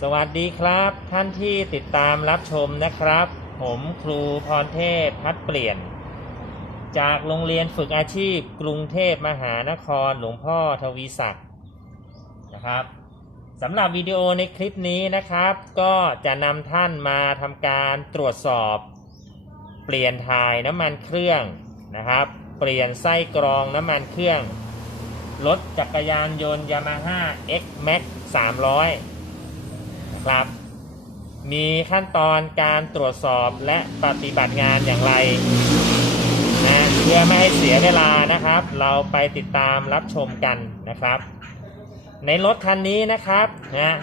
สวัสดีครับ ท่านที่ติดตามรับชมนะครับ ผมครูพรเทพพัดเปลี่ยน จากโรงเรียนฝึกอาชีพกรุงเทพมหานครหลวงพ่อทวีศักดิ์นะครับสำหรับวิดีโอในคลิปนี้นะครับ ก็จะนำท่านมาทำการตรวจสอบ เปลี่ยนถ่ายน้ำมันเครื่องนะครับ เปลี่ยนไส้กรองน้ำมันเครื่องรถจักรยานยนต์ Yamaha X Max 300 ครับ มีขั้นตอนการตรวจสอบและปฏิบัติงานอย่างไรนะเพื่อไม่ให้เสียเวลานะครับ เราไปติดตามรับชมกันนะครับ ในรถคันนี้นะครับนะ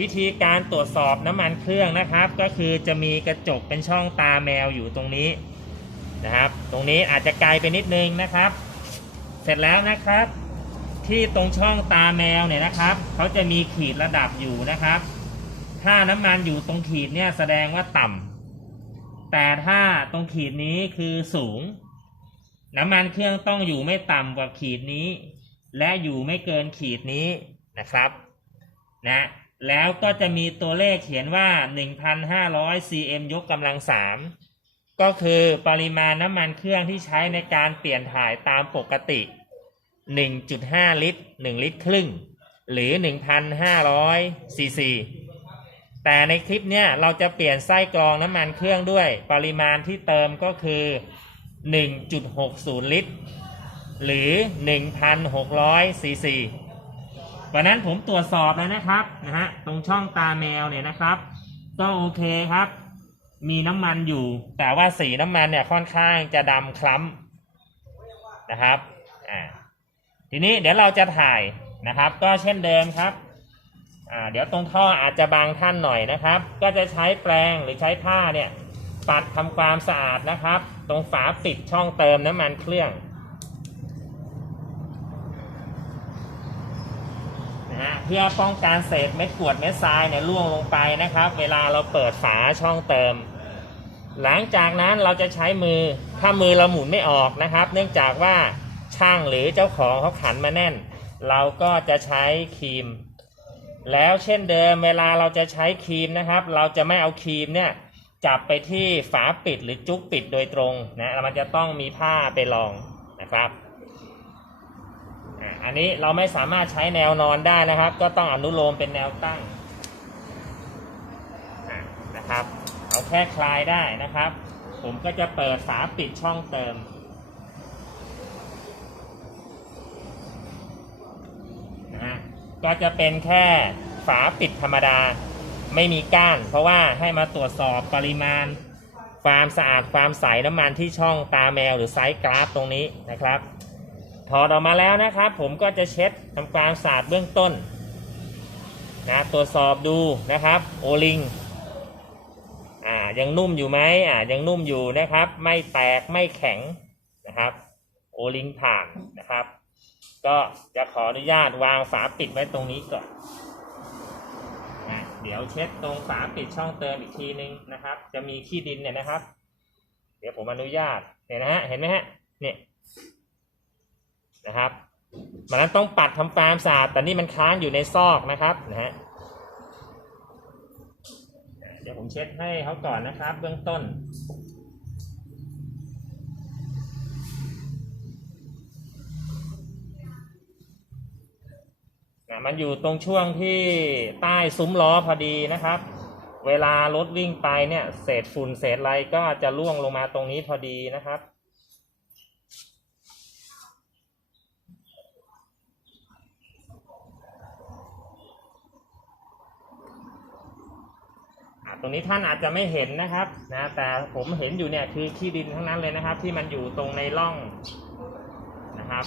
วิธีการตรวจสอบน้ำมันเครื่องนะครับ ก็คือจะมีกระจกเป็นช่องตาแมวอยู่ตรงนี้นะครับ ตรงนี้อาจจะไกลไปนิดนึงนะครับ เสร็จแล้วนะครับ ที่ตรงช่องตาแมวเนี่ยนะครับเขาจะมีขีดระดับอยู่นะครับ ถ้าน้ำมันอยู่ตรงขีดเนี่ยแสดงว่าต่ำแต่ถ้าตรงขีดนี้คือสูง น้ำมันเครื่องต้องอยู่ไม่ต่ำกว่าขีดนี้ และอยู่ไม่เกินขีดนี้นะครับนะแล้วก็จะมีตัวเลขเขียนว่า 1,500 cm ยกกำลัง3ก็คือปริมาณน้ำมันเครื่องที่ใช้ในการเปลี่ยนถ่ายตามปกติ 1.5 ลิตร 1 ลิตรครึ่ง หรือ 1,500ซีซี แต่ในคลิปเนี้ยเราจะเปลี่ยนไส้กรองน้ำมันเครื่องด้วย ปริมาณที่เติมก็คือ 1.60 ลิตร หรือ 1,600ซีซีวันนั้นผมตรวจสอบแล้วนะครับนะฮะตรงช่องตาแมวเนี่ยนะครับ ก็โอเคครับ มีน้ำมันอยู่ แต่ว่าสีน้ำมันเนี่ยค่อนข้างจะดำคล้ำนะครับอ่าทีนี้เดี๋ยวเราจะถ่ายนะครับ ก็เช่นเดิมครับ อ่าเดี๋ยวตรงท่ออาจจะบางท่านหน่อยนะครับ ก็จะใช้แปรงหรือใช้ผ้าเนี่ยปัดทำความสะอาดนะครับ ตรงฝาปิดช่องเติมน้ำมันเครื่องนะฮะเพื่อป้องกันเศษเม็ดกรวดเม็ดทรายเนี่ยร่วงลงไปนะครับ เวลาเราเปิดฝาช่องเติม หลังจากนั้นเราจะใช้มือถ้ามือเราหมุนไม่ออกนะครับ เนื่องจากว่าช่างหรือเจ้าของเขาขันมาแน่น เราก็จะใช้ครีม แล้วเช่นเดิมเวลาเราจะใช้ครีมนะครับ เราจะไม่เอาครีมเนี่ยจับไปที่ฝาปิดหรือจุกปิดโดยตรงนะมันจะต้องมีผ้าไปรองนะครับอันนี้เราไม่สามารถใช้แนวนอนได้นะครับ ก็ต้องอนุโลมเป็นแนวตั้งนะครับ เอาแค่คลายได้นะครับ ผมก็จะเปิดฝาปิดช่องเติม ก็จะเป็นแค่ฝาปิดธรรมดาไม่มีก้าน เพราะว่าให้มาตรวจสอบปริมาณ ความสะอาดความใสน้ำมันที่ช่องตาแมวหรือไซส์กราฟตรงนี้นะครับถอดออกมาแล้วนะครับ ผมก็จะเช็ดทำความสะอาดเบื้องต้นนะตรวจสอบดูนะครับโอลิงอ่ายังนุ่มอยู่ไหมอ่ายังนุ่มอยู่นะครับ ไม่แตกไม่แข็งนะครับ โอลิงผ่านนะครับ ก็จะขออนุญาตวางฝาปิดไว้ตรงนี้ก่อนนะเดี๋ยวเช็ดตรงฝาปิดช่องเติมอีกทีนึงนะครับ จะมีขี้ดินเนี่ยนะครับ เดี๋ยวผมอนุญาตเนี่ยนะฮะเห็นไหมฮะเนี่ยนะครับมันนั้นต้องปัดทำความสะอาดแต่นี่มันค้างอยู่ในซอกนะครับนะฮะเดี๋ยวผมเช็ดให้เขาก่อนนะครับ เบื้องต้น นะมันอยู่ตรงช่วงที่ใต้ซุ้มล้อพอดีนะครับ เวลารถวิ่งไปเนี่ย เศษฝุ่นเศษอะไรก็จะล่วงลงมาตรงนี้พอดีนะครับตรงนี้ท่านอาจจะไม่เห็นนะครับนะแต่ผมเห็นอยู่เนี่ยคือขี้ดินทั้งนั้นเลยนะครับ ที่มันอยู่ตรงในร่องนะครับ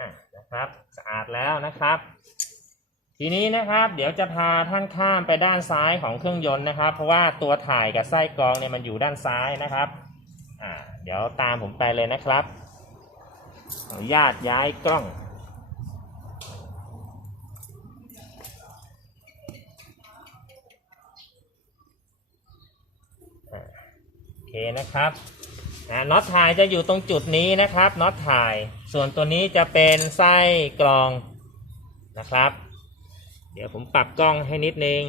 อะ นะครับ สะอาดแล้วนะครับ ทีนี้นะครับเดี๋ยวจะพาท่านข้ามไปด้านซ้ายของเครื่องยนต์นะครับ เพราะว่าตัวถ่ายกับไส้กรองเนี่ยมันอยู่ด้านซ้ายนะครับอ่าเดี๋ยวตามผมไปเลยนะครับขออนุญาตย้ายกล้องโอเคนะครับน็อตถ่ายจะอยู่ตรงจุดนี้นะครับน็อตถ่าย ส่วนตัวนี้จะเป็นไส้กรองนะครับ เดี๋ยวผมปรับกล้องให้นิดนึง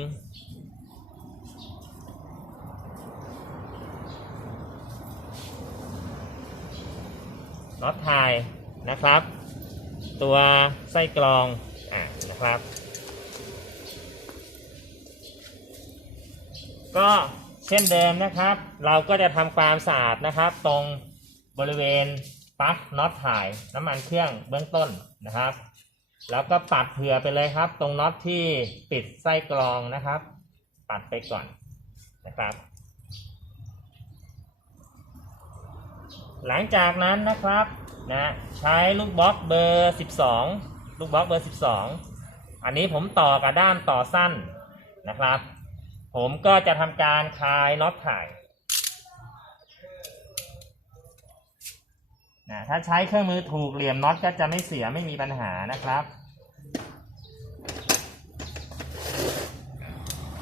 น็อตไทยนะครับ ตัวไส้กรองอะนะครับ ก็เช่นเดิมนะครับ เราก็จะทำความสะอาดนะครับตรงบริเวณ ปลั๊กน็อตถ่ายน้ำมันเครื่องเบื้องต้นนะครับ แล้วก็ปัดเผื่อไปเลยครับ ตรงน็อตที่ปิดไส้กรองนะครับ ปัดไปก่อนนะครับ หลังจากนั้นนะครับนะใช้ลูกบล็อกเบอร์ 12 ลูกบล็อกเบอร์ 12 อันนี้ผมต่อกับด้านต่อสั้นนะครับ ผมก็จะทำการคลายน็อตถ่าย นะถ้าใช้เครื่องมือถูกเหลี่ยมน็อตก็จะไม่เสียไม่มีปัญหานะครับ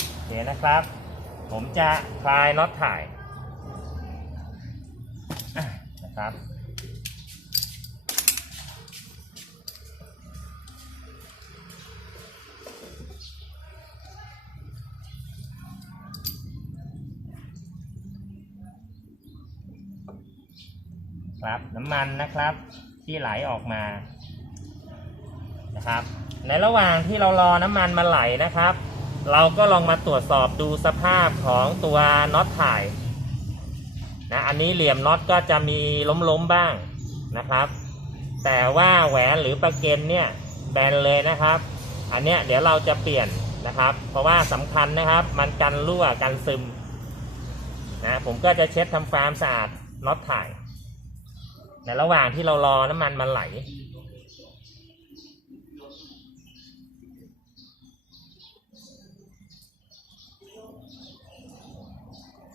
โอเคนะครับ ผมจะคลายน็อตถ่ายนะครับ ครับ น้ำมันนะครับที่ไหลออกมานะครับ ในระหว่างที่เรารอน้ำมันมาไหลนะครับ เราก็ลองมาตรวจสอบดูสภาพของตัวน็อตถ่ายนะอันนี้เหลี่ยมน็อตก็จะมีล้มๆบ้างนะครับ แต่ว่าแหวนหรือประเก็นเนี่ยแบนเลยนะครับ อันเนี้ยเดี๋ยวเราจะเปลี่ยนนะครับ เพราะว่าสำคัญนะครับมันกันรั่วกันซึมนะผมก็จะเช็ดทำความสะอาดน็อตถ่าย ในระหว่างที่เรารอน้ำมันมันไหล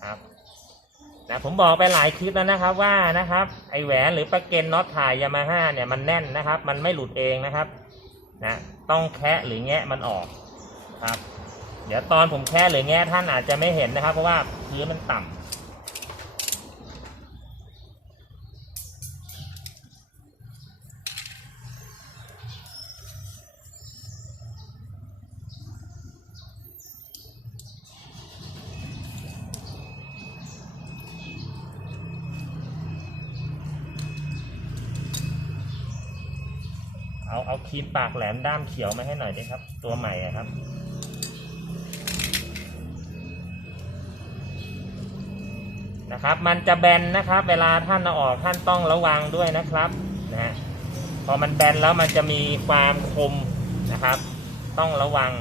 ครับนะผมบอกไปหลายคลิปแล้วนะครับว่านะครับ ไอแหวนหรือประเก็นน็อตถ่ายยามาฮ่าเนี่ยมันแน่นนะครับ มันไม่หลุดเองนะครับนะต้องแคะหรือแงะมันออกครับ เดี๋ยวตอนผมแคะหรือแงะท่านอาจจะไม่เห็นนะครับ เพราะว่าพื้นมันต่ำเอา ครีมปากแหลมด้ามเขียวมาให้หน่อยไดิครับ ตัวใหม่ครับนะครับ มันจะแบนนะครับ เวลาท่านเอาออกท่านต้องระวังด้วยนะครับนะฮะพอมันแบนแล้วมันจะมีความคมนะครับ ต้องระวัง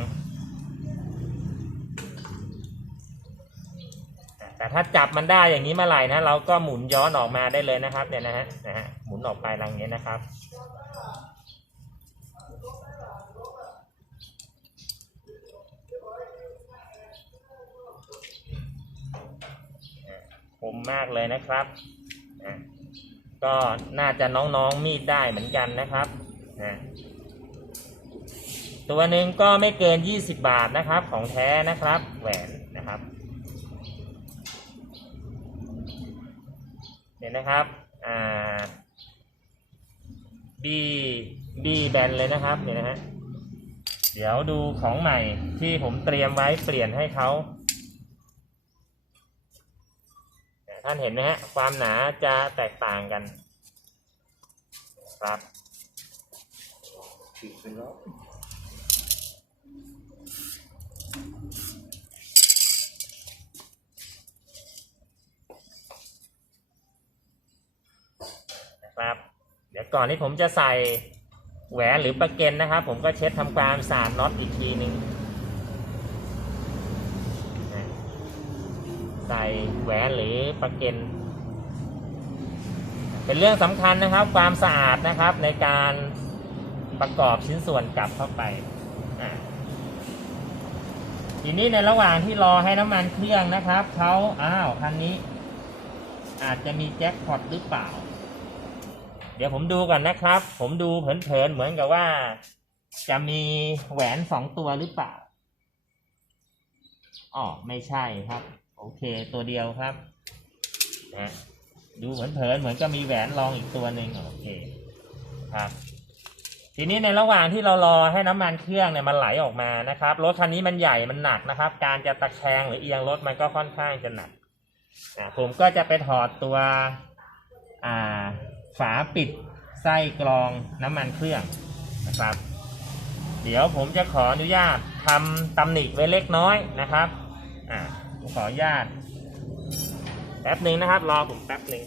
แต่ถ้าจับมันได้อย่างนี้เมื่อไหร่นะเราก็หมุนย้อนออกมาได้เลยนะครับเนี่ยนะฮะนะฮะหมุนออกไปลังนี้นะครับ คมมากเลยนะครับนะก็น่าจะน้องๆมีดได้เหมือนกันนะครับนะตัวหนึ่งก็ไม่เกิน 20 บาทนะครับ ของแท้นะครับแหวนนะครับเนี่ยนะครับอ่าบีบีแบนเลยนะครับเนี่ยนะฮะเดี๋ยวดูของใหม่ที่ผมเตรียมไว้เปลี่ยนให้เขา ท่านเห็นไหมฮะ ความหนาจะแตกต่างกัน ครับฉีกไปแล้วนะครับ เดี๋ยวก่อนที่ผมจะใส่แหวนหรือประเก็นนะครับ ผมก็เช็ดทำความสะอาดน็อตอีกทีหนึ่งนะ ใส่แหวนหรือประเก็น เป็นเรื่องสำคัญนะครับ ความสะอาดนะครับในการประกอบชิ้นส่วนกลับเข้าไปอะทีนี้ในระหว่างที่รอให้น้ำมันเครื่องนะครับเขาอ้าวคันนี้ อาจจะมีแจ็คพอตหรือเปล่า เดี๋ยวผมดูก่อนนะครับ ผมดูเผินๆเหมือนกับว่า จะมีแหวนสองตัวหรือเปล่าอ๋อไม่ใช่ครับ โอเค ตัวเดียวครับนะดูเหมือนเผินๆเหมือนก็มีแหวนรองอีกตัวหนึ่งโอเคครับทีนี้ในระหว่างที่เรารอให้น้ำมันเครื่องเนี่ยมันไหลออกมานะครับรถคันนี้มันใหญ่มันหนักนะครับ การจะตะแคงหรือเอียงรถมันก็ค่อนข้างจะหนักนะผมก็จะไปถอดตัวอ่าฝาปิดไส้กรองน้ำมันเครื่องนะครับ เดี๋ยวผมจะขออนุญาตทำตำหนิไว้เล็กน้อยนะครับอ่า ผมขออนุญาตแป๊บหนึ่งนะครับ รอผมแป๊บหนึ่ง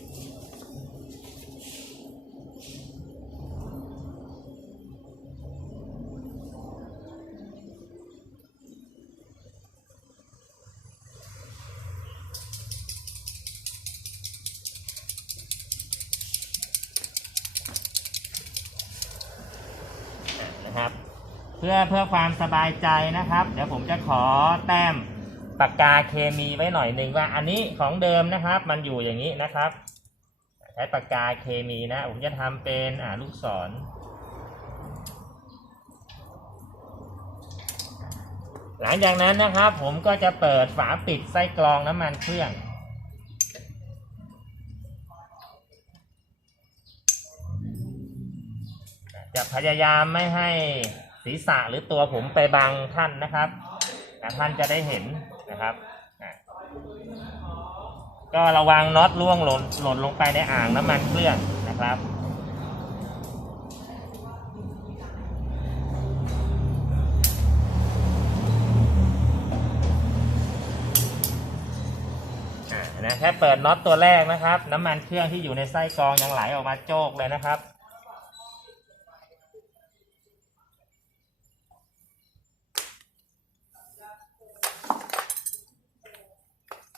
นะครับ เพื่อเพื่อความสบายใจนะครับ เดี๋ยวผมจะขอแต้ม ปากกาเคมีไว้หน่อยหนึ่งว่า อันนี้ของเดิมนะครับ มันอยู่อย่างนี้นะครับ ใช้ปากกาเคมีนะผมจะทำเป็นอ่าลูกศรหลังจากนั้นนะครับ ผมก็จะเปิดฝาปิดไส้กรองน้ำมันเครื่อง จะพยายามไม่ให้ศีรษะหรือตัวผมไปบังท่านนะครับท่านจะได้เห็น นะครับก็ระวังน็อตล่วงหล่นหล่นลงไปในอ่างน้ำมันเครื่องนะครับ นะแค่เปิดน็อตตัวแรกนะครับ น้ำมันเครื่องที่อยู่ในไส้กรองยังไหลออกมาโจกเลยนะครับ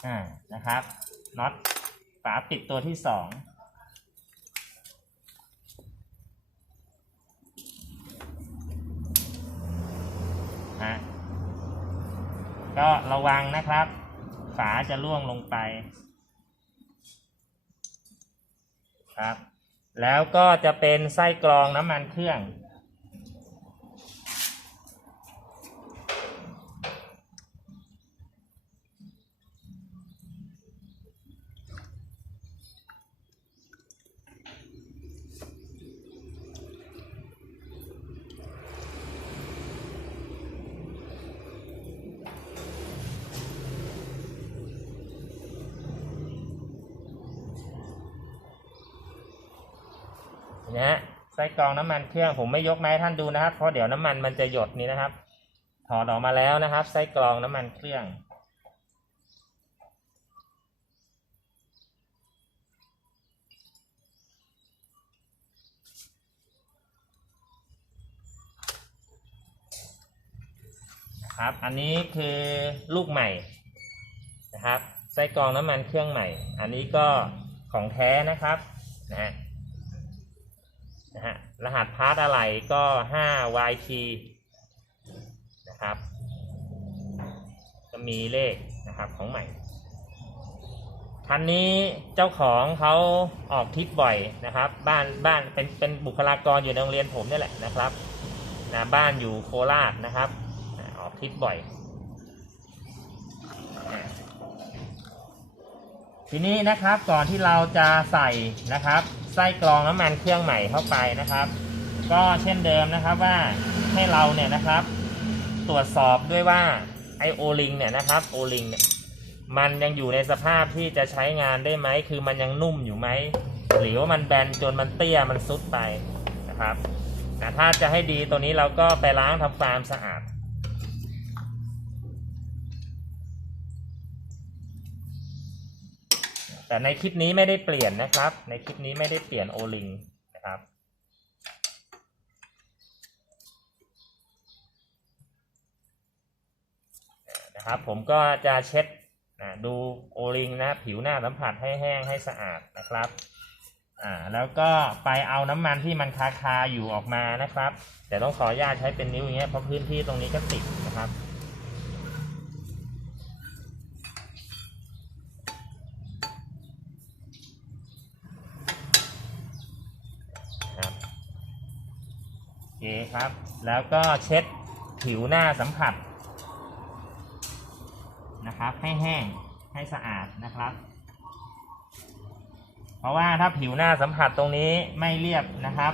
อ่านะครับน็อตฝาปิดตัวที่สองฮะก็ระวังนะครับ ฝาจะล่วงลงไปครับ แล้วก็จะเป็นไส้กรองน้ำมันเครื่อง รองน้ำมันเครื่องผมไม่ยกมาให้ท่านดูนะครับเพราะเดี๋ยวน้ำมันมันจะหยดนี่นะครับ ถอดออกมาแล้วนะครับ ไส้กรองน้ำมันเครื่อง ครับ อันนี้คือลูกใหม่นะครับไส้กรองน้ำมันเครื่องใหม่ อันนี้ก็ของแท้นะครับนะฮะนะฮะ รหัสพาร์ทอะไรก็ 5YT นะครับ จะมีเลขนะครับของใหม่คันนี้เจ้าของเขาออกทริปบ่อยนะครับ บ้านบ้านเป็นเป็นบุคลากรอยู่ในโรงเรียนผมนี่แหละนะครับนะบ้านอยู่โคราชนะครับ อออกทริปบ่อย ทีนี้นะครับก่อนที่เราจะใส่นะครับ ไส้กรองน้ำมันเครื่องใหม่เข้าไปนะครับ ก็เช่นเดิมนะครับว่าให้เราเนี่ยนะครับ ตรวจสอบด้วยว่าไอโอลิงเนี่ยนะครับโอลิงเนี่ยมันยังอยู่ในสภาพที่จะใช้งานได้ไหม คือมันยังนุ่มอยู่ไหม หรือว่ามันแบนจนมันเตี้ยมันซุดไปนะครับแต่ถ้าจะให้ดีตัวนี้เราก็ไปล้างทำความสะอาด แต่ในคลิปนี้ไม่ได้เปลี่ยนนะครับ ในคลิปนี้ไม่ได้เปลี่ยนโอลิงนะครับ นะครับ ผมก็จะเช็ดอ่าดูโอลิงนะผิวหน้าสัมผัสให้แห้งให้สะอาดนะครับอ่าแล้วก็ไปเอาน้ำมันที่มันคาคาอยู่ออกมานะครับ แต่ต้องขออนุญาตใช้เป็นนิ้วอย่างเงี้ยเพราะพื้นที่ตรงนี้ก็ติดนะครับ เคครับ แล้วก็เช็ดผิวหน้าสัมผัสนะครับ ให้แห้งให้สะอาดนะครับ เพราะว่าถ้าผิวหน้าสัมผัสตรงนี้ไม่เรียบนะครับ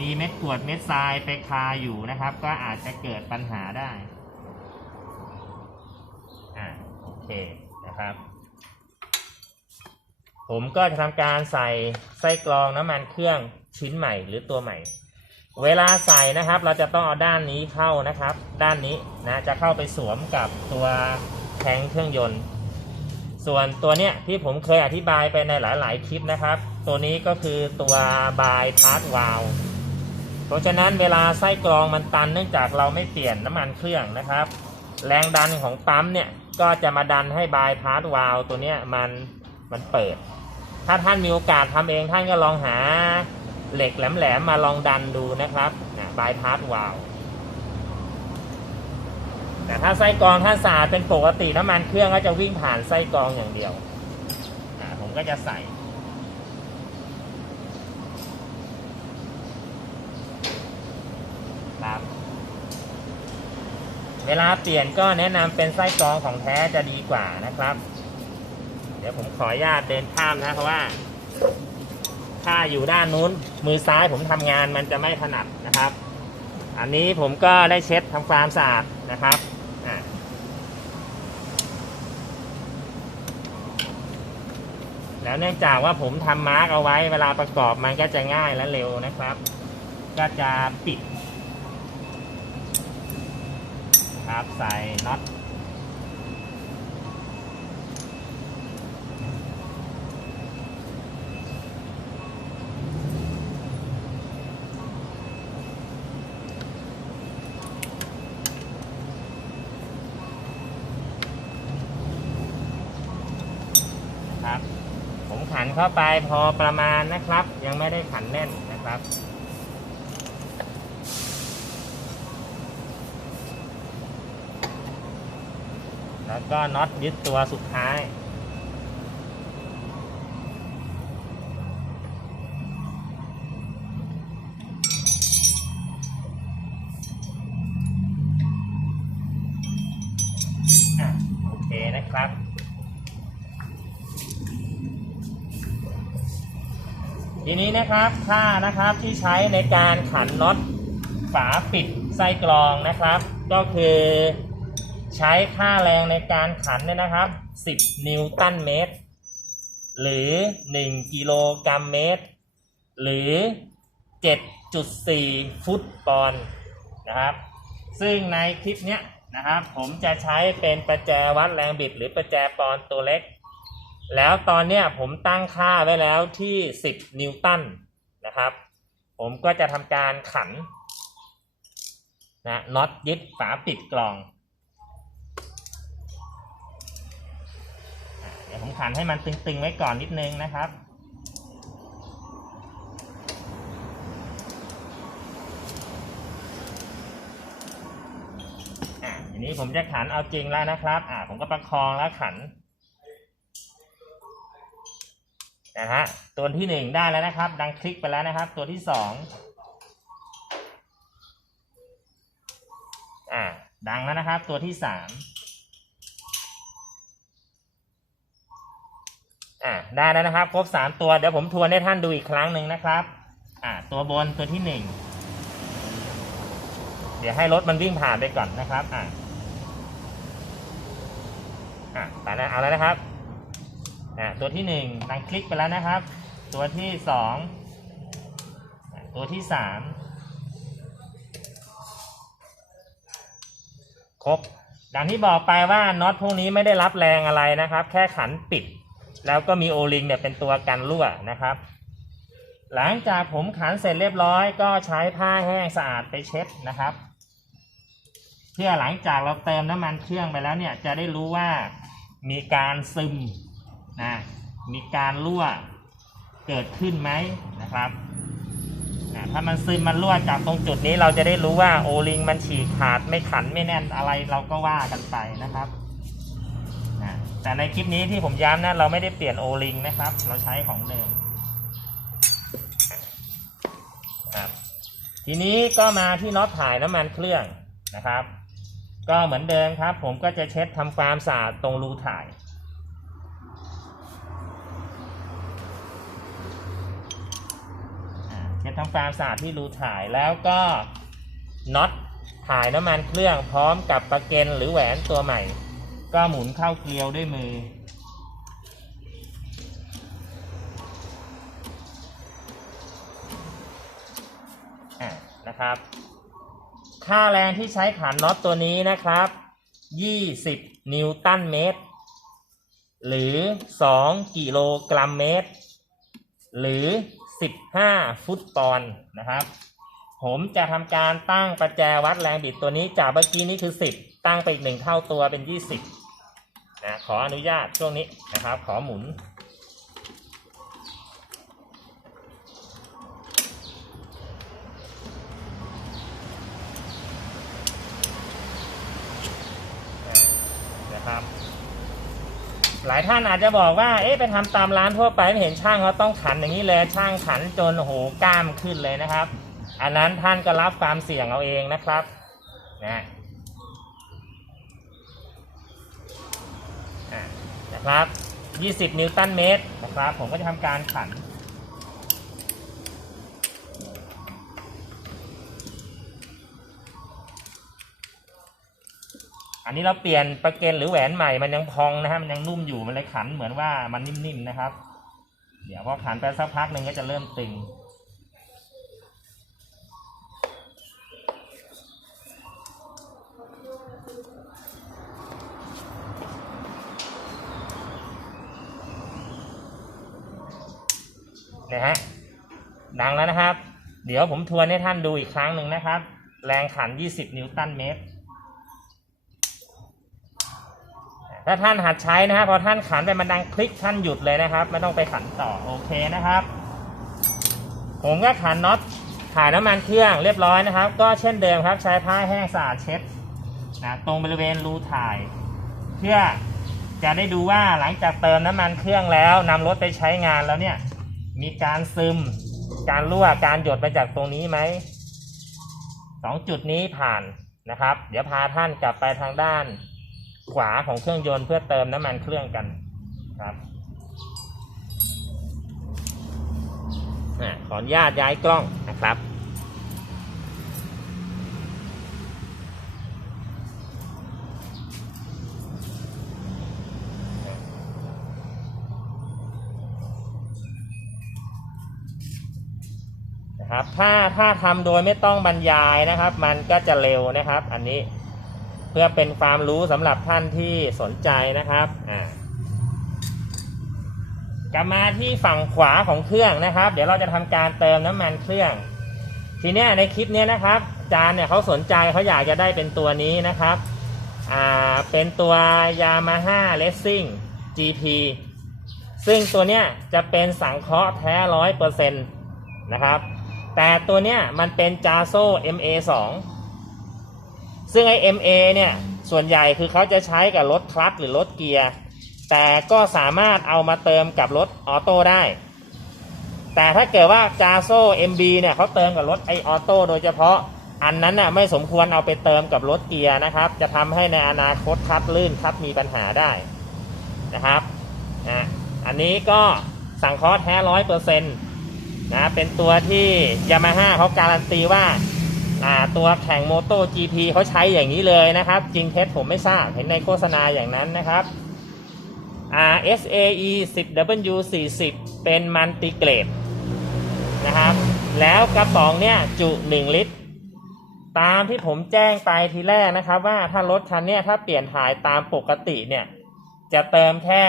มีเม็ดกรวดเม็ดทรายไปคาอยู่นะครับ ก็อาจจะเกิดปัญหาได้อ่าโอเคนะครับ ผมก็จะทำการใส่ไส้กรองน้ำมันเครื่องชิ้นใหม่หรือตัวใหม่ เวลาใส่นะครับ เราจะต้องเอาด้านนี้เข้านะครับ ด้านนี้นะจะเข้าไปสวมกับตัวแทงเครื่องยนต์ ส่วนตัวเนี้ยที่ผมเคยอธิบายไปในหลาย ๆ คลิปนะครับ ตัวนี้ก็คือตัวบายพาร์ทวาลเพราะฉะนั้นเวลาไส้กรองมันตันเนื่องจากเราไม่เปลี่ยนน้ำมันเครื่องนะครับ แรงดันของปั๊มเนี่ยก็จะมาดันให้บายพาร์ทวาลตัวเนี้ยมันมันเปิด ถ้าท่านมีโอกาสทำเองท่านก็ลองหา เหล็กแหลมๆมาลองดันดูนะครับนะบายพาร์ทวาลแต่ถ้าไส้กรองท่านสะอาดเป็นปกติน้ำมันเครื่องก็จะวิ่งผ่านไส้กรองอย่างเดียวอ่าผมก็จะใส่ครับเวลาเปลี่ยนก็แนะนำเป็นไส้กรองของแท้จะดีกว่านะครับ เดี๋ยวผมขออนุญาตเดินข้ามนะเพราะว่า ถ้าอยู่ด้านนู้นมือซ้ายผมทำงานมันจะไม่ถนัดนะครับ อันนี้ผมก็ได้เช็ดทำความสะอาดนะครับแล้วเนื่องจากว่าผมทำมาร์กเอาไว้เวลาประกอบมันก็จะง่ายและเร็วนะครับ ก็จะปิด ครับใส่น็อต นเข้าไปพอประมาณนะครับ ยังไม่ได้ขันแน่นนะครับ แล้วก็น็อตยึดตัวสุดท้าย นะครับค่านะครับที่ใช้ในการขันน็อตฝาปิดไส้กรองนะครับ ก็คือใช้ค่าแรงในการขันเนี่ยนะครับ 10 นิวตันเมตร หรือ 1 กิโลกรัมเมตร หรือ 7.4 ฟุตปอนด์นะครับ ซึ่งในคลิปเนี้ยนะครับ ผมจะใช้เป็นประแจวัดแรงบิด หรือประแจปอนตัวเล็ก แล้วตอนเนี้ยผมตั้งค่าไว้แล้วที่ 10 นิวตัน นะครับ ผมก็จะทำการขันนะน็อตยึดฝาปิดกล่องเดี๋ยวผมขันให้มันตึงๆไว้ก่อนนิดนึงนะครับอะทีนี้ผมจะขันเอาจริงแล้วนะครับ อ่าผมก็ประคองแล้วขัน นะฮะตัวที่หนึ่งได้แล้วนะครับ ดังคลิกไปแล้วนะครับ ตัวที่สองอ่าดังแล้วนะครับ ตัวที่สามอ่าได้แล้วนะครับ ครบสามตัวเดี๋ยวผมทวนให้ท่านดูอีกครั้งหนึ่งนะครับอ่าตัวบนตัวที่หนึ่งเดี๋ยวให้รถมันวิ่งผ่านไปก่อนนะครับอ่าอ่าไปแล้วเอาแล้วนะครับ อะตัวที่หนึ่งดังคลิกไปแล้วนะครับ ตัวที่สองตัวที่สามครบดังที่บอกไปว่าน็อตพวกนี้ไม่ได้รับแรงอะไรนะครับ แค่ขันปิด แล้วก็มีโอลิงเนี่ยเป็นตัวกันรั่วนะครับ หลังจากผมขันเสร็จเรียบร้อย ก็ใช้ผ้าแห้งสะอาดไปเช็ดนะครับ เพื่อหลังจากเราเติมน้ำมันเครื่องไปแล้วเนี่ยจะได้รู้ว่ามีการซึม นะมีการรั่วเกิดขึ้นไหมนะครับนะถ้ามันซึมมันรั่วจากตรงจุดนี้เราจะได้รู้ว่าโอลิงมันฉีกขาดไม่ขันไม่แน่นอะไรเราก็ว่ากันไปนะครับนะแต่ในคลิปนี้ที่ผมย้ำนะเราไม่ได้เปลี่ยนโอลิงนะครับ เราใช้ของเดิมครับทีนี้ก็มาที่น็อตถ่ายน้ำมันเครื่องนะครับ ก็เหมือนเดิมครับ ผมก็จะเช็ดทำความสะอาดตรงรูถ่าย ทำความสะอาดที่รูถ่ายแล้วก็น็อตถ่ายน้ำมันเครื่องพร้อมกับประเก็นหรือแหวนตัวใหม่ ก็หมุนเข้าเกลียวด้วยมือ นะครับ ค่าแรงที่ใช้ขันน็อตตัวนี้นะครับ 20 นิวตันเมตร หรือ 2 กิโลกรัมเมตร หรือ 15 ฟุตปอนด์นะครับ ผมจะทำการตั้งประแจวัดแรงบิดตัวนี้จากเมื่อกี้นี้คือ 10 ตั้งไปอีกหนึ่งเท่าตัวเป็น 20นะขออนุญาตช่วงนี้นะครับ ขอหมุน นะครับ หลายท่านอาจจะบอกว่า เอ๊ะไปทำตามร้านทั่วไปไม่เห็นช่างเขาต้องขันอย่างนี้เลยช่างขันจนโอ้โหกล้ามขึ้นเลยนะครับ อันนั้นท่านก็รับความเสี่ยงเอาเองนะครับนะอะนะครับ 20 นิวตันเมตรนะครับ ผมก็จะทำการขัน อันนี้เราเปลี่ยนประเก็นหรือแหวนใหม่มันยังพองนะฮะมันยังนุ่มอยู่มันเลยขันเหมือนว่ามันนิ่มๆนะครับ เดี๋ยวพอขันไปสักพักหนึ่งก็จะเริ่มตึงนะฮะดังแล้วนะครับ เดี๋ยวผมทวนให้ท่านดูอีกครั้งหนึ่งนะครับ แรงขัน 20 นิวตันเมตร ถ้าท่านหัดใช้นะฮะพอท่านขันไปมันดังคลิกท่านหยุดเลยนะครับ ไม่ต้องไปขันต่อโอเคนะครับ ผมก็ขันน็อตถ่ายน้ำมันเครื่องเรียบร้อยนะครับ ก็เช่นเดิมครับใช้ผ้าแห้งสะอาดเช็ดนะตรงบริเวณรูถ่าย เพื่อจะได้ดูว่าหลังจากเติมน้ำมันเครื่องแล้วนำรถไปใช้งานแล้วเนี่ย มีการซึม การรั่วการหยดมาจากตรงนี้ไหมสองจุดนี้ผ่านนะครับ เดี๋ยวพาท่านกลับไปทางด้าน ขวาของเครื่องยนต์เพื่อเติมน้ำมันเครื่องกันครับขออนุญาตย้ายกล้องนะครับ นะครับ ถ้าถ้าทำโดยไม่ต้องบรรยายนะครับ มันก็จะเร็วนะครับ อันนี้ เพื่อเป็นความรู้สำหรับท่านที่สนใจนะครับอ่ากลับมาที่ฝั่งขวาของเครื่องนะครับ เดี๋ยวเราจะทำการเติมน้ำมันเครื่อง ทีเนี้ยในคลิปเนี้ยนะครับ จารย์เนี่ยเขาสนใจเขาอยากจะได้เป็นตัวนี้นะครับอ่าเป็นตัว Yamaha Racing GP ซึ่งตัวเนี้ยจะเป็นสังเคราะห์แท้ร้อยเปอร์เซ็นต์นะครับ แต่ตัวเนี้ยมันเป็น j a s o MA2 ซึ่งไอ้ MA เนี่ย ส่วนใหญ่คือเขาจะใช้กับรถคลัตช์หรือรถเกียร์ แต่ก็สามารถเอามาเติมกับรถออโต้ได้ แต่ถ้าเกิดว่า j a s o MB เนี่ยเขาเติมกับรถไอออโต้โดยเฉพาะอันนั้นน่ะไม่สมควรเอาไปเติมกับรถเกียร์นะครับ จะทำให้ในอนาคตคัดลื่นคัดมีปัญหาได้นะครับอะอันนี้ก็สังเคราะห์แท้ร้อยเปอร์เซ็นต์นะเป็นตัวที่ยามาฮ่าเขาการันตีว่า ตัวแข่งโมโต GP เขาใช้อย่างนี้เลยนะครับ จริงเท็จผมไม่ทราบเห็นในโฆษณาอย่างนั้นนะครับ RSAE 10W 40เป็นมันติเกรดนะครับ แล้วกระป๋องเนี่ยจุ 1 ลิตร ตามที่ผมแจ้งไปทีแรกนะครับ ว่าถ้ารถคันเนี้ยถ้าเปลี่ยนถ่ายตามปกติเนี่ยจะเติมแค่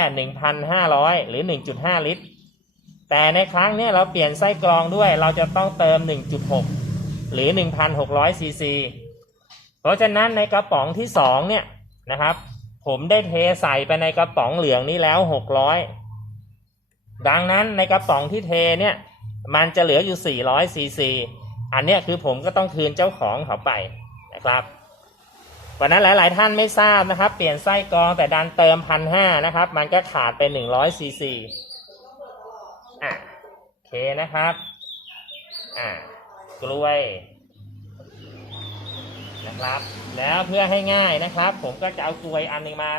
1,500 หรือ 1.5 ลิตร แต่ในครั้งเนี้ยเราเปลี่ยนไส้กรองด้วยเราจะต้องเติม 1.6 หรือ 1,600ซีซีเพราะฉะนั้นในกระป๋องที่2เนี่ยนะครับ ผมได้เทใส่ไปในกระป๋องเหลืองนี้แล้ว 600 ดังนั้นในกระป๋องที่เทเนี่ยมันจะเหลืออยู่ 400ซีซีอันเนี้ยคือผมก็ต้องคืนเจ้าของเขาไปนะครับวันนั้นหลาย ๆ ท่านไม่ทราบนะครับ เปลี่ยนไส้กรองแต่ดันเติมพันห้านะครับ มันก็ขาดไป100ซีซีอะโอเคนะครับ อ่า กล้วยนะครับ แล้วเพื่อให้ง่ายนะครับ ผมก็จะเอากล้วยอันนึงมา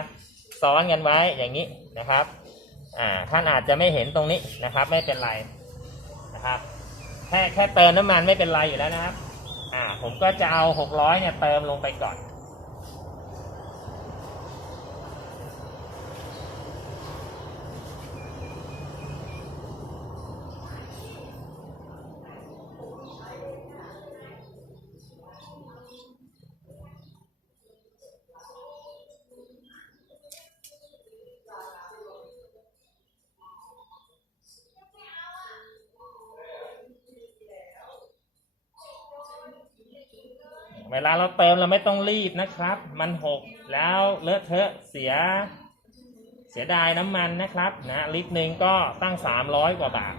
ซ้อนกันไว้อย่างนี้นะครับอ่าท่านอาจจะไม่เห็นตรงนี้นะครับ ไม่เป็นไรนะครับแค่แค่เติมน้ำมันไม่เป็นไรอยู่แล้วนะครับอ่าผมก็จะเอาหกร้อยเนี่ยเติมลงไปก่อน เวลาเราเติมเราไม่ต้องรีบนะครับ มันหกแล้วเลอะเทอะเสียเสียดายน้ำมันนะครับนะลิตรหนึ่งก็ตั้งสามร้อยกว่าบาท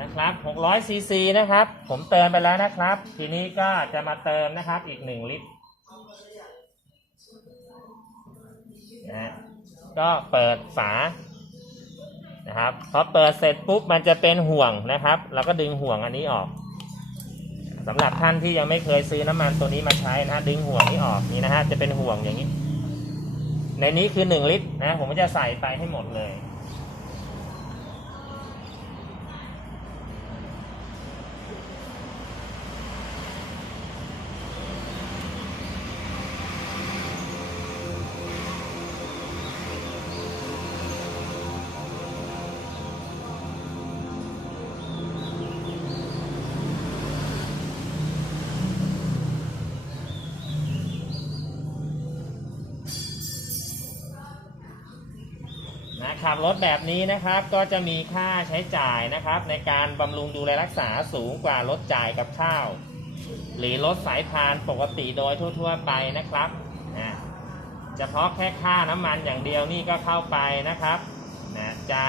นะครับ600ซีซีนะครับ ผมเติมไปแล้วนะครับ ทีนี้ก็จะมาเติมนะครับอีก 1 ลิตร นะฮะก็เปิดฝานะครับพอเปิดเสร็จปุ๊บมันจะเป็นห่วงนะครับ เราก็ดึงห่วงอันนี้ออกสำหรับท่านที่ยังไม่เคยซื้อน้ำมันตัวนี้มาใช้นะฮะดึงห่วงนี้ออกนี่นะฮะจะเป็นห่วงอย่างนี้ ในนี้คือ1ลิตรนะผมจะใส่ไปให้หมดเลย ขับรถแบบนี้นะครับ ก็จะมีค่าใช้จ่ายนะครับ ในการบำรุงดูแลรักษาสูงกว่ารถจ่ายกับข้าว หรือรถสายพานปกติโดยทั่ว ๆ ไปนะครับนะเฉพาะแค่ค่าน้ำมันอย่างเดียวนี่ก็เข้าไปนะครับนะจะ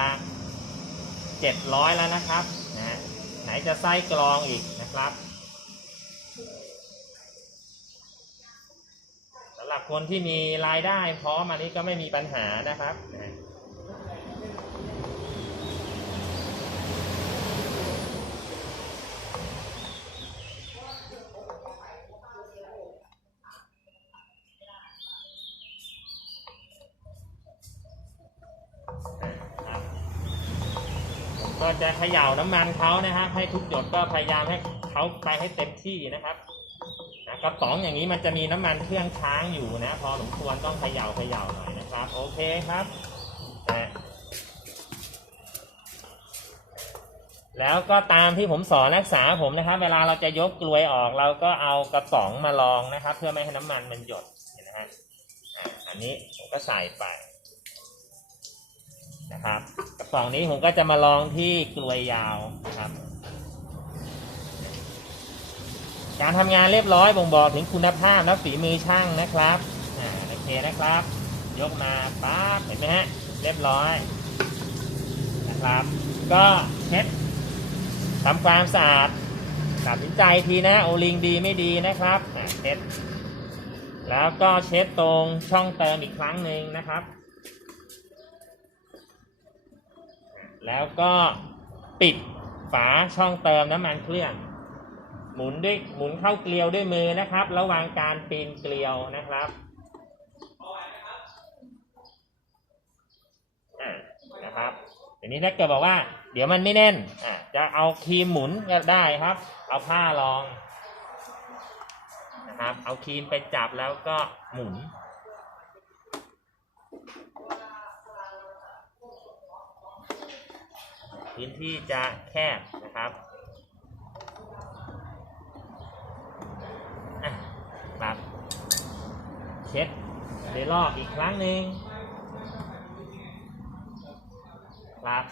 700แล้วนะครับนะไหนจะไส้กรองอีกนะครับสำหรับคนที่มีรายได้พร้อมอันนี้ก็ไม่มีปัญหานะครับนะครับ ย่าน้ำมันเขานะครับ ให้ทุกหยดก็พยายามให้เขาไปให้เต็มที่นะครับนะกระป๋องอย่างนี้มันจะมีน้ำมันเครื่องค้างอยู่นะ พอสมควรต้องเขย่าเขย่าหน่อยนะครับ โอเคครับนะแล้วก็ตามที่ผมสอนนักศึกษาผมนะครับ เวลาเราจะยกกลวยออก เราก็เอากระป๋องมาลองนะครับ เพื่อไม่ให้น้ำมันมันหยดเห็นะฮะอันนี้ผมก็ใส่ไป นะครับกระป๋องนี้ผมก็จะมาลองที่กลวยยาวนะครับ การทำงานเรียบร้อยบ่งบอกถึงคุณภาพและฝีมือช่างนะครับอ่าโอเคนะครับ ยกมาปั๊บเห็นไหมฮะเรียบร้อยนะครับ ก็เช็ดทำความสะอาดตัดสินใจทีนะโอลิงดีไม่ดีนะครับเช็ดแล้วก็เช็ดตรงช่องเติมอีกครั้งหนึ่งนะครับ แล้วก็ปิดฝาช่องเติมน้ำมันเครื่อง หมุนด้วยหมุนเข้าเกลียวด้วยมือนะครับ ระหว่างการปีนเกลียวนะครับนะครับทีนี้ถ้าเกิดบอกว่า เดี๋ยวมันไม่แน่นอ่าจะเอาครีมหมุนก็ได้ครับ เอาผ้ารองนะครับ เอาครีมไปจับแล้วก็หมุน พื้นที่จะแคบนะครับอะปัดเช็ดเดลอกอีกครั้งหนึ่งครับ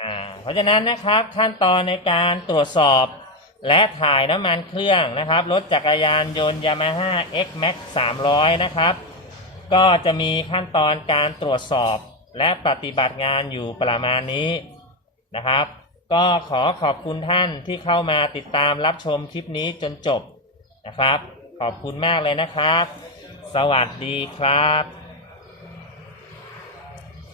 อ่าเพราะฉะนั้นนะครับขั้นตอนในการตรวจสอบและถ่ายน้ำมันเครื่องนะครับ รถจักรยานยนต์ Yamaha X Max 300 นะครับ ก็จะมีขั้นตอนการตรวจสอบ และปฏิบัติงานอยู่ประมาณนี้นะครับ ก็ขอขอบคุณท่านที่เข้ามาติดตามรับชมคลิปนี้จนจบนะครับ ขอบคุณมากเลยนะครับ สวัสดีครับ